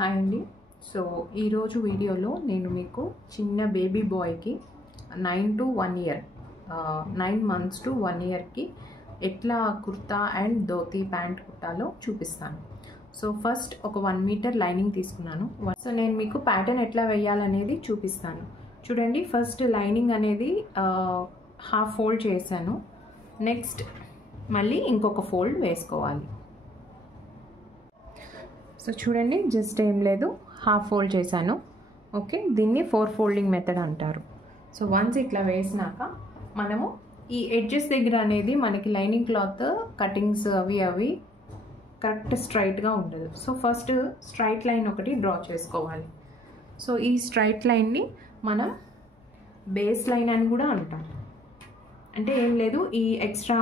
Hi అండి. So ఈరోజు వీడియోలో నేను మీకు చిన్న బేబీ బాయ్కి 9 to 1 year 9 months to 1 yearకి ఎట్లా కుర్తా అండ్ ధోతీ ప్యాంట్ కుట్టాలో చూపిస్తాను. సో ఫస్ట్ ఒక 1 మీటర్ లైనింగ్ తీసుకున్నాను. సో నేను మీకు ప్యాటర్న్ ఎట్లా వేయాలనేది చూపిస్తాను. చూడండి, ఫస్ట్ లైనింగ్ అనేది హాఫ్ ఫోల్డ్ చేశాను. నెక్స్ట్ మళ్ళీ ఇంకొక ఫోల్డ్ వేసుకోవాలి. సో చూడండి, జస్ట్ ఏం లేదు, హాఫ్ ఫోల్డ్ చేశాను. ఓకే, దీన్ని 4 ఫోల్డింగ్ మెథడ్ అంటారు. సో వన్స్ ఇట్లా వేసినాక మనము ఈ ఎడ్జెస్ దగ్గర అనేది మనకి లైనింగ్ క్లాత్ కటింగ్స్ అవి కరెక్ట్ స్ట్రైట్గా ఉండదు. సో ఫస్ట్ స్ట్రైట్ లైన్ ఒకటి డ్రా చేసుకోవాలి. సో ఈ స్ట్రైట్ లైన్ని మనం బేస్ లైన్ అని కూడా అంటాం. అంటే ఏం లేదు, ఈ ఎక్స్ట్రా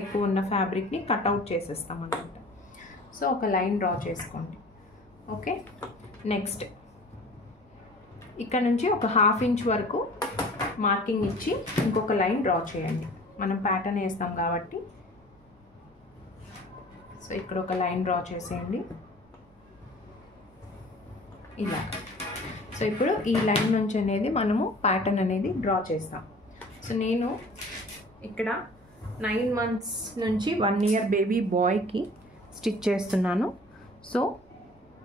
ఎక్కువ ఉన్న ఫ్యాబ్రిక్ని కట్అవుట్ చేసేస్తాం అన్నమాట. సో ఒక లైన్ డ్రా చేసుకోండి. ఓకే, నెక్స్ట్ ఇక్కడ నుంచి ఒక 1/2 ఇంచ్ వరకు మార్కింగ్ ఇచ్చి ఇంకొక లైన్ డ్రా చేయండి. మనం ప్యాటర్న్ వేస్తాం కాబట్టి. సో ఇక్కడ ఒక లైన్ డ్రా చేసేయండి ఇలా. సో ఇప్పుడు ఈ లైన్ నుంచి అనేది మనము ప్యాటర్న్ అనేది డ్రా చేస్తాం. సో నేను ఇక్కడ 9 months నుంచి 1 year బేబీ బాయ్కి స్టిచ్ చేస్తున్నాను. సో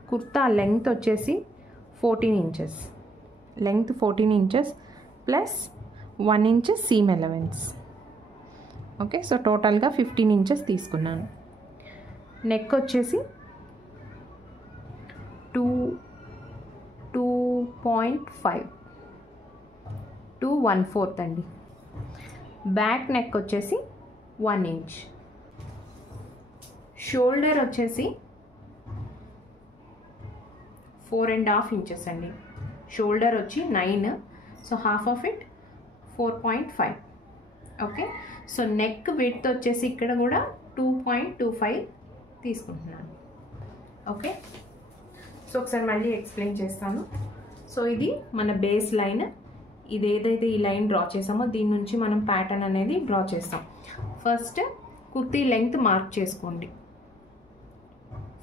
కుర్తా లెంగ్త్ వచ్చేసి 14 inches, length 14 inches plus 1 inch seam allowance. Okay, so టోటల్గా 15 inches తీసుకున్నాను. నెక్ వచ్చేసి 2.5 to 1/4 అండి. బ్యాక్ నెక్ వచ్చేసి 1 inch. షోల్డర్ వచ్చేసి 4.5 inches అండి. షోల్డర్ వచ్చి 9, so half of it 4.5. Okay, so neck width వచ్చేసి ఇక్కడ కూడా 2.25 తీసుకుంటున్నాను. ఓకే, సో ఒకసారి మళ్ళీ ఎక్స్ప్లెయిన్ చేస్తాను. సో ఇది మన బేస్ లైన్. ఇది ఏదైతే ఈ లైన్ డ్రా చేసామో దీని నుంచి మనం ప్యాటర్న్ అనేది డ్రా చేస్తాం. ఫస్ట్ కుర్తీ లెంగ్త్ మార్క్ చేసుకోండి.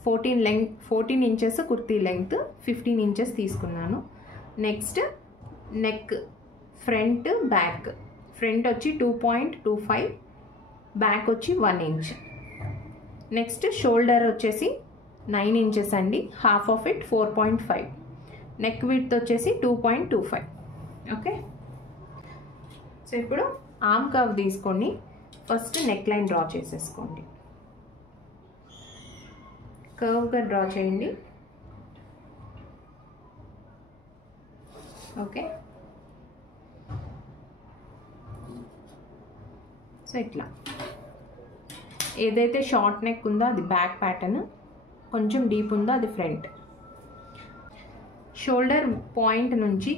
14 inches కుర్తీ లెంగ్త్, 15 inches తీసుకున్నాను. Next neck front back. Front వచ్చి 2.25, బ్యాక్ వచ్చి 1 inch. నెక్స్ట్ షోల్డర్ వచ్చేసి 9 inches అండి, half of it 4.5. Neck width వచ్చేసి 2.25. ఓకే, సో ఇప్పుడు ఆర్మ్ కర్వ్ తీసుకొని ఫస్ట్ నెక్ లైన్ డ్రా చేసేసుకోండి. కర్వ్గా డ్రా చేయండి. ఓకే, సో ఇట్లా ఏదైతే షార్ట్ నెక్ ఉందో అది బ్యాక్ ప్యాటర్న్, కొంచెం డీప్ ఉందో అది ఫ్రంట్. షోల్డర్ పాయింట్ నుంచి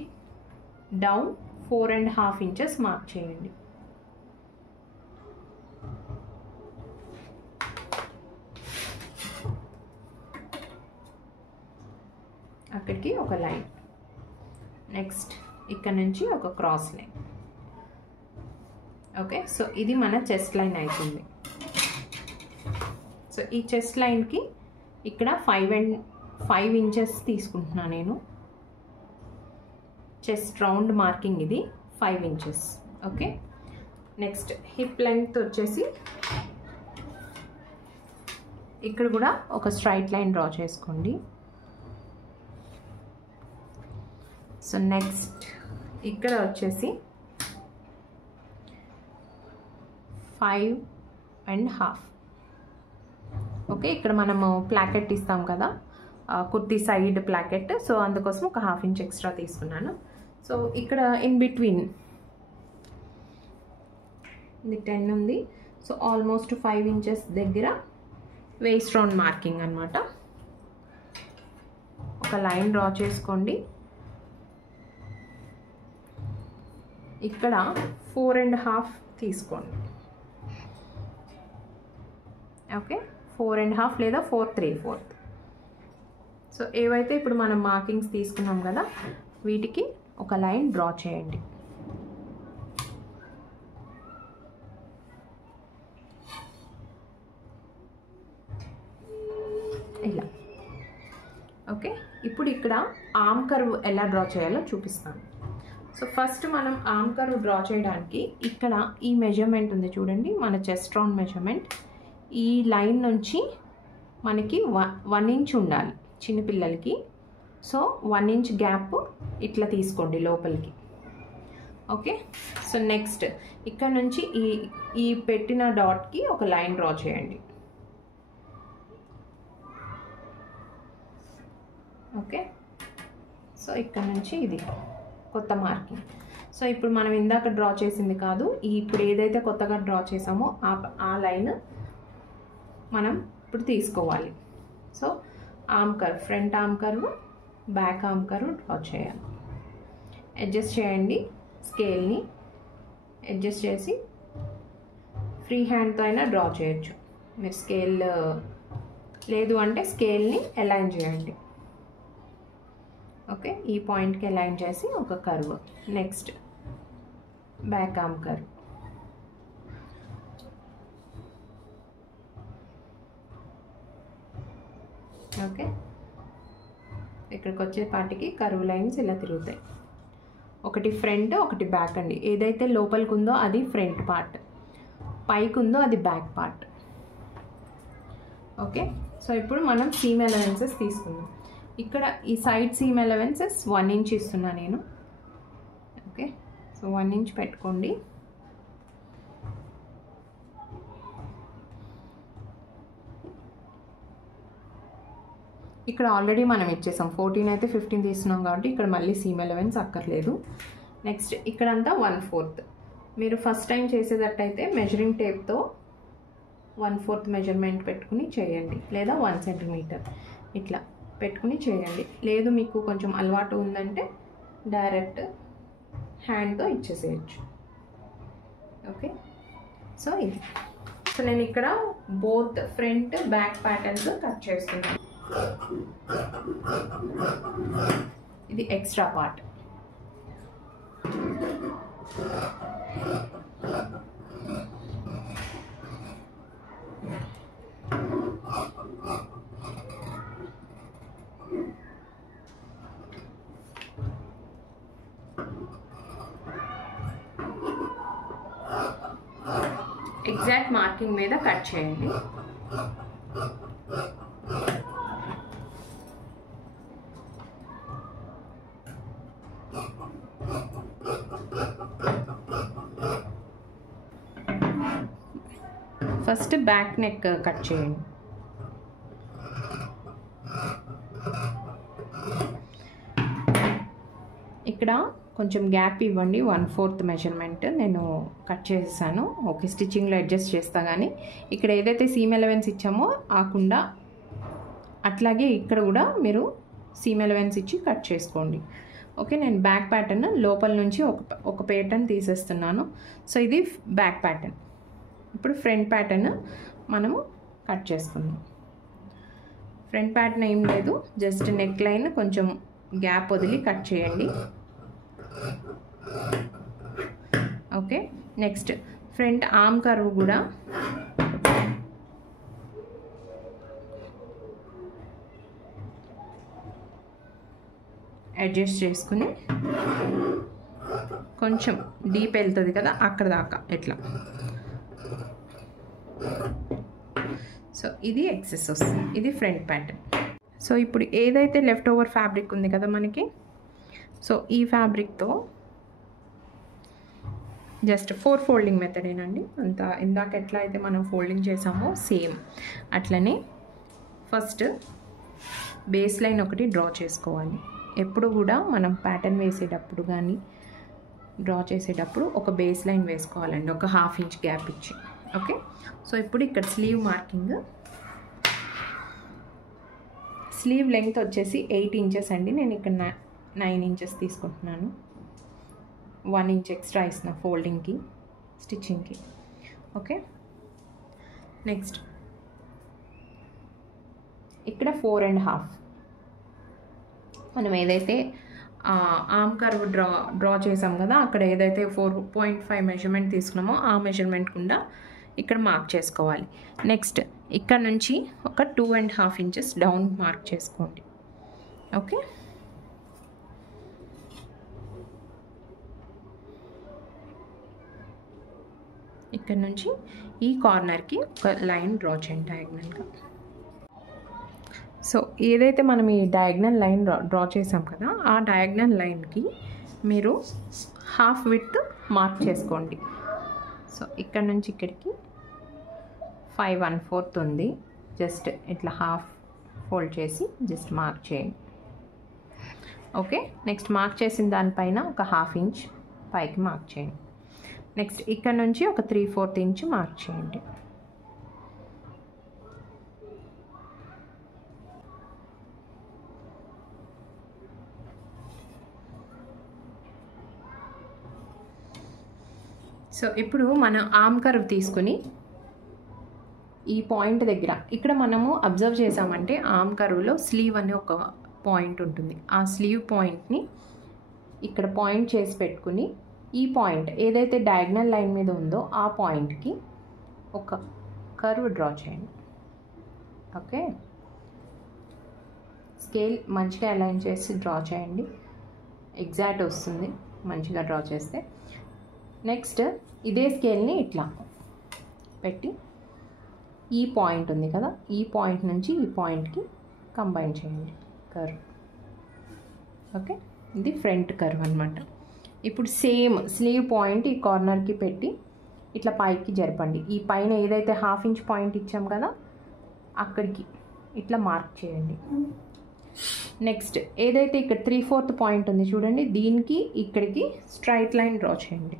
డౌన్ 4.5 inches మార్క్ చేయండి. అక్కడికి ఒక లైన్. నెక్స్ట్ ఇక్కడ నుంచి ఒక క్రాస్ లైన్. ఓకే, సో ఇది మన చెస్ట్ లైన్ అవుతుంది. సో ఈ చెస్ట్ లైన్కి ఇక్కడ 5 inches తీసుకుంటున్నాను నేను. చెస్ట్ రౌండ్ మార్కింగ్ ఇది 5 inches. Okay, next hip length వచ్చేసి ఇక్కడ కూడా ఒక స్ట్రైట్ లైన్ డ్రా చేసుకోండి. సో నెక్స్ట్ ఇక్కడ వచ్చేసి 5.5. ఓకే, ఇక్కడ మనము ప్లాకెట్ ఇస్తాం కదా, కుర్తీ సైడ్ ప్లాకెట్. సో అందుకోసం ఒక 1/2 inch ఎక్స్ట్రా తీసుకున్నాను. సో ఇక్కడ ఇన్ బిట్వీన్ ఇది 10 ఉంది. సో ఆల్మోస్ట్ 5 inches దగ్గర వేస్ట్ రౌండ్ మార్కింగ్ అనమాట. ఒక లైన్ డ్రా చేసుకోండి. ఇక్కడ 4.5 తీసుకోండి. ఓకే, 4.5 లేదా 4/3/4. సో ఏవైతే ఇప్పుడు మనం మార్కింగ్స్ తీసుకున్నాం కదా, వీటికి ఒక లైన్ డ్రా చేయండి. ఇలా. ఓకే, ఇప్పుడు ఇక్కడ ఆర్మ్ కర్వ్ ఎలా డ్రా చేయాలో చూపిస్తాను. సో ఫస్ట్ మనం ఆర్మ్ కర్వ్ డ్రా చేయడానికి ఇక్కడ ఈ మెజర్మెంట్ ఉంది చూడండి, మన చెస్ట్ రౌండ్ మెజర్మెంట్. ఈ లైన్ నుంచి మనకి 1 ఇంచ్ ఉండాలి చిన్నపిల్లలకి. సో 1 ఇంచ్ గ్యాప్ ఇట్లా తీసుకోండి లోపలికి. ఓకే, సో నెక్స్ట్ ఇక్కడ నుంచి ఈ పెట్టిన డాట్కి ఒక లైన్ డ్రా చేయండి. ఓకే, సో ఇక్కడ నుంచి ఇది కొత్త మార్కింగ్. సో ఇప్పుడు మనం ఇందాక డ్రా చేసింది కాదు, ఇప్పుడు ఏదైతే కొత్తగా డ్రా చేసామో ఆ లైన్ మనం ఇప్పుడు తీసుకోవాలి. So arm curve, front arm curve, back arm curve draw చేయాలి. అడ్జస్ట్ చేయండి, స్కేల్ని అడ్జస్ట్ చేసి ఫ్రీ హ్యాండ్తో అయినా డ్రా చేయొచ్చు. మీరు స్కేల్ లేదు అంటే స్కేల్ని అలైన్ చేయండి. ఓకే, ఈ పాయింట్కి అలైన్ చేసి ఒక curve. Next back arm curve. Okay, ఇక్కడికి వచ్చేపాటికి కర్వ్ లైన్స్ ఇలా తిరుగుతాయి. ఒకటి ఫ్రంట్, ఒకటి బ్యాక్ అండి. ఏదైతే లోపలికి ఉందో అది ఫ్రంట్ పార్ట్, పైకి ఉందో అది బ్యాక్ పార్ట్. ఓకే, సో ఇప్పుడు మనం సీమ్ అలవెన్సెస్ తీసుకుందాం. ఇక్కడ ఈ సైడ్ సీమ్ అలవెన్సెస్ 1 ఇంచ్ ఇస్తున్నా నేను. ఓకే, సో 1 ఇంచ్ పెట్టుకోండి. ఇక్కడ ఆల్రెడీ మనం ఇచ్చేసాం 14 అయితే 15 తీస్తున్నాం కాబట్టి ఇక్కడ మళ్ళీ సీమ్ అలవెన్స్ అక్కర్లేదు. నెక్స్ట్ ఇక్కడంతా 1/4. మీరు ఫస్ట్ టైం చేసేటట్టయితే మెజరింగ్ టేప్తో 1/4 మెజర్మెంట్ పెట్టుకుని చేయండి, లేదా 1 సెంటీమీటర్ ఇట్లా పెట్టుకుని చేయండి. లేదు మీకు కొంచెం అలవాటు ఉందంటే డైరెక్ట్ హ్యాండ్తో ఇచ్చేసేయచ్చు. ఓకే, సో ఇది. సో నేను ఇక్కడ both front back patterns cut చేస్తున్నాను. ఇది ఎక్స్ట్రా పార్ట్. ఎగ్జాక్ట్ మార్కింగ్ మీద కట్ చేయండి. ఫస్ట్ బ్యాక్ నెక్ కట్ చేయండి. ఇక్కడ కొంచెం గ్యాప్ ఇవ్వండి, 1/4 మెజర్మెంట్ నేను కట్ చేసాను. ఓకే, స్టిచ్చింగ్లో అడ్జస్ట్ చేస్తా. కానీ ఇక్కడ ఏదైతే సీమ్ అలవెన్స్ ఇచ్చామో ఆకుండా అట్లాగే ఇక్కడ కూడా మీరు సీమ్ అలవెన్స్ ఇచ్చి కట్ చేసుకోండి. ఓకే, నేను బ్యాక్ ప్యాటర్న్ లోపల నుంచి ఒక ప్యాటర్న్ తీసేస్తున్నాను. సో ఇది బ్యాక్ ప్యాటర్న్. ఇప్పుడు ఫ్రంట్ ప్యాటర్న్ మనము కట్ చేసుకుందాం. ఫ్రంట్ ప్యాటర్న్ ఏం లేదు, జస్ట్ నెక్ లైన్ కొంచెం గ్యాప్ వదిలి కట్ చేయండి. Okay, next front arm curve కూడా అడ్జస్ట్ చేసుకుని కొంచెం డీప్ వెళ్తుంది కదా అక్కడ దాకా ఎట్లా. సో ఇది ఎక్సెస్ వస్తుంది, ఇది ఫ్రంట్ ప్యాటర్న్. సో ఇప్పుడు ఏదైతే లెఫ్ట్ ఓవర్ ఫ్యాబ్రిక్ ఉంది కదా మనకి, సో ఈ ఫ్యాబ్రిక్తో జస్ట్ 4 ఫోల్డింగ్ మెథడేనండి. అంత ఇందాక ఎట్లా అయితే మనం ఫోల్డింగ్ చేసామో సేమ్ అట్లనే ఫస్ట్ బేస్ లైన్ ఒకటి డ్రా చేసుకోవాలి. ఎప్పుడు కూడా మనం ప్యాటర్న్ వేసేటప్పుడు కానీ డ్రా చేసేటప్పుడు ఒక బేస్ లైన్ వేసుకోవాలండి, ఒక 1/2 ఇంచ్ గ్యాప్ ఇచ్చి. ఓకే, సో ఇప్పుడు ఇక్కడ స్లీవ్ మార్కింగ్. స్లీవ్ లెంగ్త్ వచ్చేసి 8 ఇంచెస్ అండి. నేను ఇక్కడ 9 ఇంచెస్ తీసుకుంటున్నాను. 1 ఇంచ్ ఎక్స్ట్రా ఇస్తున్నా ఫోల్డింగ్కి, స్టిచ్చింగ్కి. ఓకే, నెక్స్ట్ ఇక్కడ 4.5 మనం ఏదైతే ఆర్మ్ కర్వ్ డ్రా చేసాం కదా, అక్కడ ఏదైతే 4.5 మెజర్మెంట్ తీసుకున్నామో ఆ మెజర్మెంట్ కూడా ఇక్కడ మార్క్ చేసుకోవాలి. నెక్స్ట్ ఇక్కడ నుంచి ఒక 2.5 ఇంచెస్ డౌన్ మార్క్ చేసుకోండి. ఓకే, ఇక్కడ నుంచి ఈ కార్నర్కి ఒక లైన్ డ్రా చేయండి డయాగ్నల్గా. సో ఏదైతే మనం ఈ డయాగ్నల్ లైన్ డ్రా చేసాం కదా, ఆ డయాగ్నల్ లైన్కి మీరు హాఫ్ విడ్త్ మార్క్ చేసుకోండి. సో ఇక్కడ నుంచి ఇక్కడికి 5 1/4 ఉంది. జస్ట్ ఇట్లా హాఫ్ ఫోల్డ్ చేసి జస్ట్ మార్క్ చేయండి. ఓకే, నెక్స్ట్ మార్క్ చేసిన దానిపైన ఒక 1/2 ఇంచ్ పైకి మార్క్ చేయండి. నెక్స్ట్ ఇక్కడ నుంచి ఒక 3/4 ఇంచ్ మార్క్ చేయండి. సో ఇప్పుడు మనం ఆర్మ్ కర్వ్ తీసుకుని ఈ పాయింట్ దగ్గర ఇక్కడ మనము అబ్జర్వ్ చేసామంటే ఆర్మ్ కర్వ్లో స్లీవ్ అనే ఒక పాయింట్ ఉంటుంది. ఆ స్లీవ్ పాయింట్ని ఇక్కడ పాయింట్ చేసి పెట్టుకుని ఈ పాయింట్ ఏదైతే డయాగ్నల్ లైన్ మీద ఉందో ఆ పాయింట్కి ఒక కర్వ్ డ్రా చేయండి. ఓకే, స్కేల్ మంచిగా అలైన్ చేసి డ్రా చేయండి. ఎగ్జాక్ట్ వస్తుంది మంచిగా డ్రా చేస్తే. నెక్స్ట్ ఇదే స్కేల్ని ఇట్లా పెట్టి ఈ పాయింట్ ఉంది కదా, ఈ పాయింట్ నుంచి ఈ పాయింట్కి కంబైన్ చేయండి కర్వ్. ఓకే, ఇది ఫ్రంట్ కర్వ్ అనమాట. ఇప్పుడు సేమ్ స్లీవ్ పాయింట్ ఈ కార్నర్కి పెట్టి ఇట్లా పైకి జరపండి. ఈ పైన ఏదైతే 1/2 ఇంచ్ పాయింట్ ఇచ్చాం కదా అక్కడికి ఇట్లా మార్క్ చేయండి. నెక్స్ట్ ఏదైతే ఇక్కడ 3/4 పాయింట్ ఉంది చూడండి, దీనికి ఇక్కడికి స్ట్రైట్ లైన్ డ్రా చేయండి.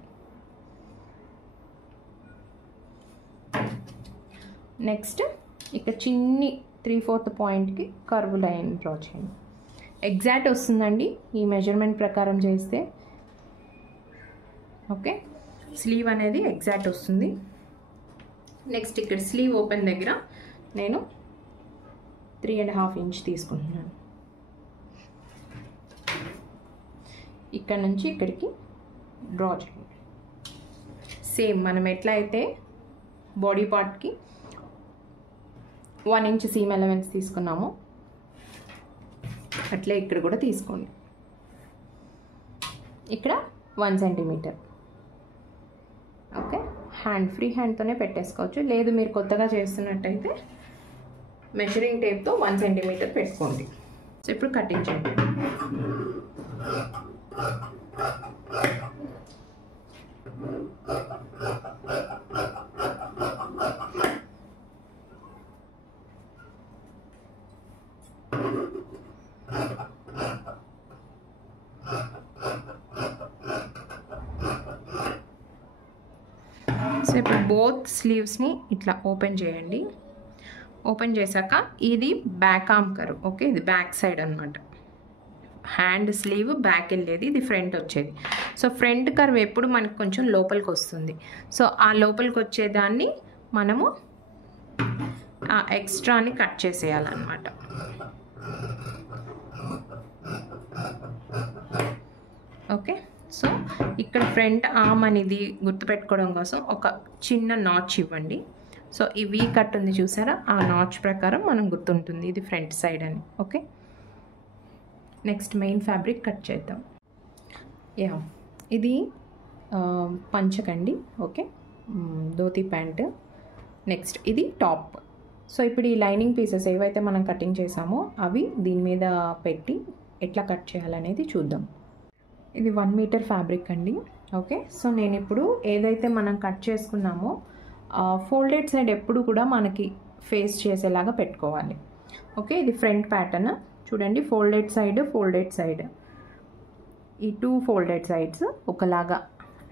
నెక్స్ట్ ఇక్కడ చిన్ని 3/4 పాయింట్కి కర్వ్ లైన్ డ్రా చేయండి. ఎగ్జాక్ట్ వస్తుందండి ఈ మెజర్మెంట్ ప్రకారం చేస్తే. ఓకే, స్లీవ్ అనేది ఎగ్జాక్ట్ వస్తుంది. నెక్స్ట్ ఇక్కడ స్లీవ్ ఓపెన్ దగ్గర నేను 3.5 ఇంచ్ తీసుకుంటున్నాను. ఇక్కడ నుంచి ఇక్కడికి డ్రా చేయండి. సేమ్ మనం ఎట్లా అయితే బాడీ పార్ట్కి 1 ఇంచ్ సీమ్ ఎలవెన్స్ తీసుకున్నామో అట్లే ఇక్కడ కూడా తీసుకోండి. ఇక్కడ 1 సెంటీమీటర్. ఓకే, ఫ్రీ హ్యాండ్తోనే పెట్టేసుకోవచ్చు. లేదు మీరు కొత్తగా చేస్తున్నట్టయితే మెజరింగ్ టేప్తో 1 సెంటీమీటర్ పెట్టుకోండి. సో ఇప్పుడు కటింగ్ చేయండి. సో ఇప్పుడు బోత్ స్లీవ్స్ని ఇట్లా ఓపెన్ చేయండి. ఓపెన్ చేశాక ఇది బ్యాక్ ఆర్మ్ కర్వ్. ఓకే, ఇది బ్యాక్ సైడ్ అనమాట. హ్యాండ్ స్లీవ్ బ్యాక్ వెళ్ళేది, ఇది ఫ్రంట్ వచ్చేది. సో ఫ్రంట్ కర్వ్ ఎప్పుడు మనకు కొంచెం లోపలికి వస్తుంది. సో ఆ లోపలికి వచ్చేదాన్ని మనము ఆ ఎక్స్ట్రాని కట్ చేసేయాలన్నమాట. ఓకే, సో ఇక్కడ ఫ్రంట్ ఆర్మ్ అనేది గుర్తుపెట్టుకోవడం కోసం ఒక చిన్న నాచ్ ఇవ్వండి. సో ఈ వీ కట్ ఉంది చూసారా, ఆ నాచ్ ప్రకారం మనం గుర్తుంటుంది ఇది ఫ్రంట్ సైడ్ అని. Okay, next main fabric cut చేద్దాం. ఇది పంచకండి. Okay, dhoti pant. నెక్స్ట్ ఇది టాప్. సో ఇప్పుడు ఈ లైనింగ్ పీసెస్ ఏవైతే మనం కటింగ్ చేసామో అవి దీని మీద పెట్టి ఎట్లా కట్ చేయాలనేది చూద్దాం. ఇది 1 మీటర్ ఫ్యాబ్రిక్ అండి. ఓకే, సో నేను ఇప్పుడు ఏదైతే మనం కట్ చేసుకున్నామో ఫోల్డెడ్ సైడ్ ఎప్పుడు కూడా మనకి ఫేస్ చేసేలాగా పెట్టుకోవాలి. ఓకే, ఇది ఫ్రంట్ ప్యాటర్న్ చూడండి. ఫోల్డెడ్ సైడ్ ఈ 2 ఫోల్డెడ్ సైడ్స్ ఒకలాగా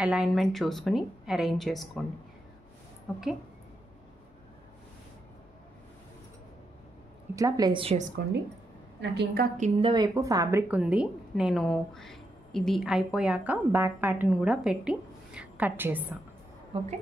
అలైన్మెంట్ చూసుకుని అరేంజ్ చేసుకోండి. ఓకే, ఇట్లా ప్లేస్ చేసుకోండి. నాకు ఇంకా కింద వైపు ఫ్యాబ్రిక్ ఉంది, నేను ఇది అయిపోయాక బ్యాక్ ప్యాటర్న్ కూడా పెట్టి కట్ చేస్తాను. ఓకే,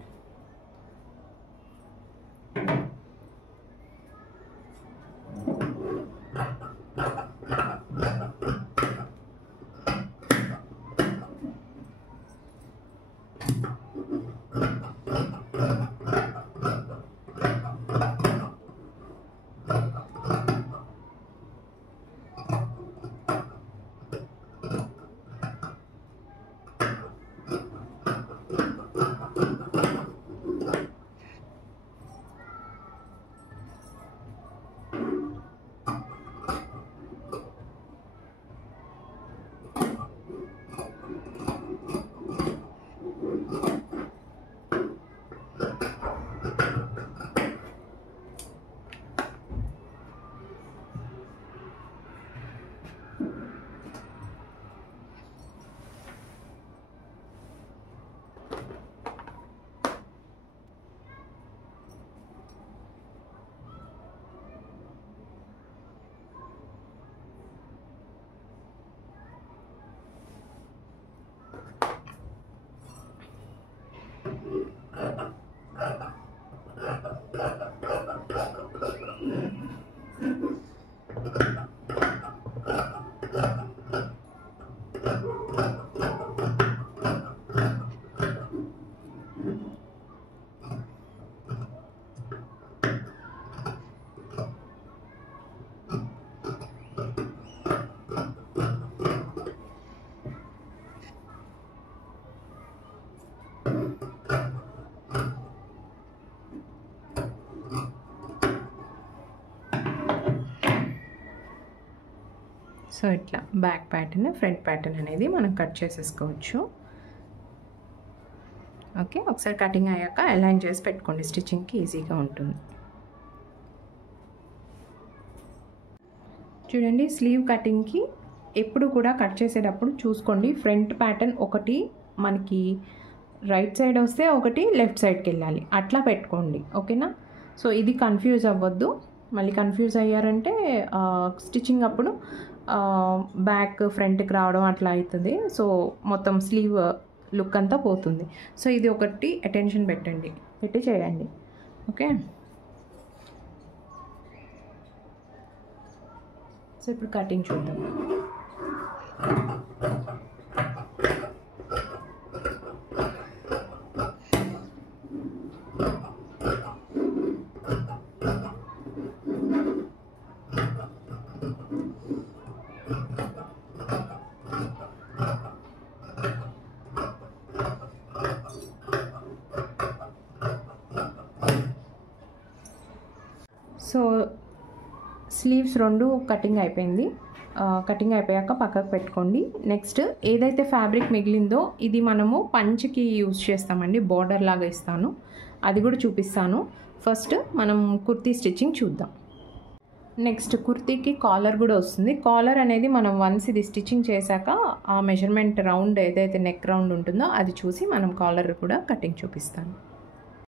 సో ఇట్లా బ్యాక్ ప్యాటర్న్ ఫ్రంట్ ప్యాటర్న్ అనేది మనం కట్ చేసేసుకోవచ్చు. ఓకే, ఒకసారి కటింగ్ అయ్యాక అలైన్ చేసి పెట్టుకోండి, స్టిచ్చింగ్కి ఈజీగా ఉంటుంది. చూడండి, స్లీవ్ కటింగ్కి ఎప్పుడు కూడా కట్ చేసేటప్పుడు చూసుకోండి, ఫ్రంట్ ప్యాటర్న్ ఒకటి మనకి రైట్ సైడ్ వస్తే ఒకటి లెఫ్ట్ సైడ్కి వెళ్ళాలి, అట్లా పెట్టుకోండి. ఓకేనా? సో ఇది కన్ఫ్యూజ్ అవ్వద్దు. మళ్ళీ కన్ఫ్యూజ్ అయ్యారంటే స్టిచ్చింగ్ అప్పుడు బ్యాక్ ఫ్రంట్కి రావడం అట్లా అవుతుంది. సో మొత్తం స్లీవ్ లుక్ అంతా పోతుంది. సో ఇది ఒకటి అటెన్షన్ పెట్టి చేయండి. ఓకే, సో ఇప్పుడు కటింగ్ చూద్దాం. సో స్లీవ్స్ రెండు కటింగ్ అయిపోయింది. కటింగ్ అయిపోయాక పక్కకు పెట్టుకోండి. నెక్స్ట్ ఏదైతే ఫ్యాబ్రిక్ మిగిలిందో ఇది మనము పంచ్కి యూజ్ చేస్తామండి, బార్డర్ లాగా ఇస్తాను, అది కూడా చూపిస్తాను. ఫస్ట్ మనం కుర్తీ స్టిచ్చింగ్ చూద్దాం. నెక్స్ట్ కుర్తీకి కాలర్ కూడా వస్తుంది. కాలర్ అనేది మనం వన్స్ ఇది స్టిచ్చింగ్ చేశాక ఆ మెజర్మెంట్ రౌండ్ ఏదైతే నెక్ రౌండ్ ఉంటుందో అది చూసి మనం కాలర్ కూడా కటింగ్ చూపిస్తాను.